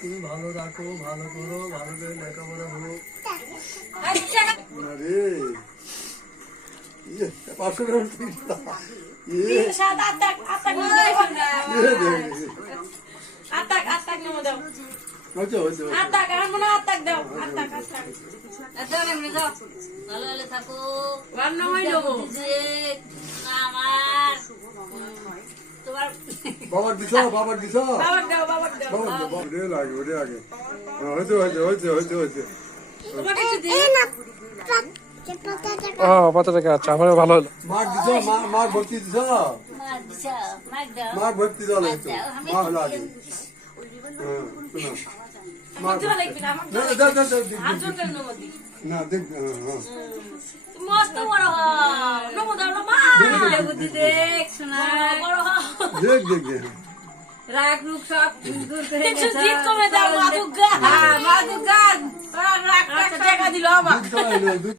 তুমি ভালো রাখো, ভালো করো, ভালো করে লেখাপড়া হোক। পাঁচশো গ্রাম ভালো থাকো বাবার দিছ, বাবার দিছ, ওরে লাগে, ওরে আগে হয়েছে হয়েছে হয়েছে হয়েছে হয়েছে। পাতা টাকা আচ্ছা আমার ভালো হলো। মার দিছ, মার ভর্তি দিছ, মার ভর্তি দিল মা হলো আগে। না দেখ মস্ত বড় বুদ্ধি দেখ শোনা দেখ দেখ দেখ রাগ রূপ সব দূর করে জিত কমে দাও মাদুগা মাদুগা রাগ টাকা দিল আমার।